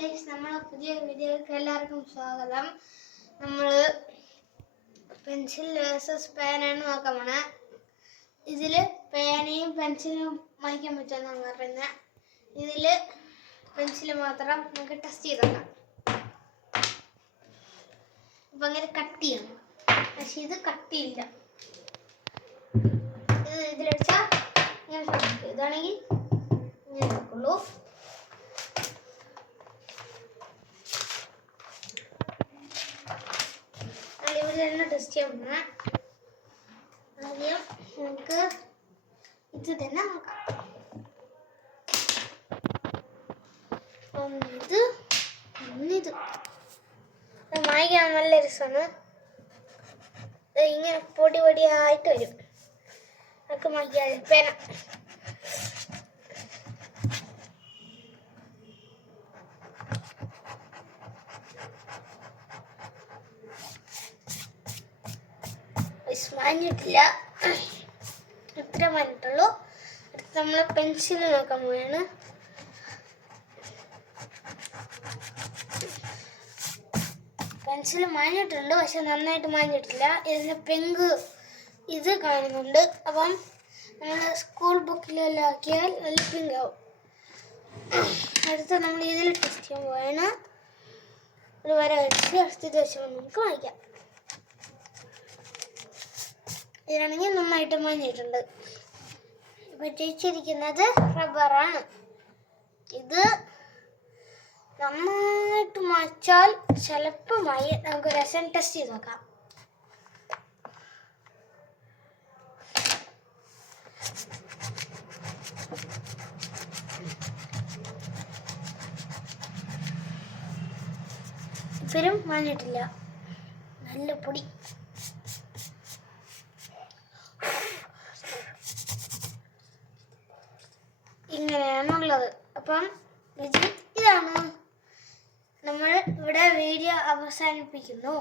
Guys, നമ്മളെ പുതിയ വീഡിയോക്ക് എല്ലാവർക്കും സ്വാഗതം. നമ്മൾ പെൻസിൽ വേഴ്സസ് പേനയാണ് നോക്കാൻ പോണേ. ഇതിൽ പേനയും പെൻസിലും വാങ്ങിക്കാൻ പറ്റുമെന്നാണ് പറയുന്നത്. ഇതിൽ പെൻസിൽ മാത്രം നമുക്ക് ടെസ്റ്റ് ചെയ്ത് നോക്കാം. അപ്പം അങ്ങനെ കട്ട് ചെയ്യണം, പക്ഷെ ഇത് കട്ടിയില്ല. ഇത് ഇതിലടിച്ചാൽ ഇങ്ങനെ ഇതാണെങ്കിൽ ഇങ്ങനെ നോക്കുള്ളൂ. ഇവിടെ തന്നെ ടെസ്റ്റ് ചെയ്യണം. ആദ്യം നമുക്ക് ഇത് തന്നെ നോക്കാം. ഒന്നിത് വായിക്കാൻ നല്ല രസമാണ്. ഇങ്ങനെ പൊടി പൊടിയായിട്ട് വരും. നമുക്ക് വായിക്കാൻ പേന മാഞ്ഞിട്ടില്ല, ഇത്ര മാഞ്ഞിട്ടുള്ളൂ. അടുത്ത് നമ്മൾ പെൻസിൽ നോക്കാൻ പോവുകയാണ്. പെൻസിൽ മാഞ്ഞിട്ടുണ്ട്, പക്ഷെ നന്നായിട്ട് മാഞ്ഞിട്ടില്ല. ഇതിന് പിങ്ക് ഇത് കാണുന്നുണ്ട്. അപ്പം നമ്മൾ സ്കൂൾ ബുക്കിലെല്ലാം ആക്കിയാൽ നല്ല പിങ്ക് ആവും. അടുത്ത് നമ്മൾ ഇതിൽ ടെസ്റ്റ് ചെയ്യാൻ പോവുകയാണ്. ഒരു വര വെച്ച് അടുത്ത ദിവസം നമുക്ക് വായിക്കാം. ഇതിലാണെങ്കിൽ നന്നായിട്ട് മാഞ്ഞിട്ടുണ്ട്. ഇപ്പം ജയിച്ചിരിക്കുന്നത് റബ്ബറാണ്. ഇത് നന്നായിട്ട് മായ്ച്ചാൽ ചിലപ്പോൾ നമുക്ക് രസം ടെസ്റ്റ് ചെയ്ത് നോക്കാം. ഇപ്പോഴും മാഞ്ഞിട്ടില്ല, നല്ല പൊടി. ഇങ്ങനെയാണുള്ളത്. അപ്പം ഇതാണ്. നമ്മൾ ഇവിടെ വീഡിയോ അവസാനിപ്പിക്കുന്നു.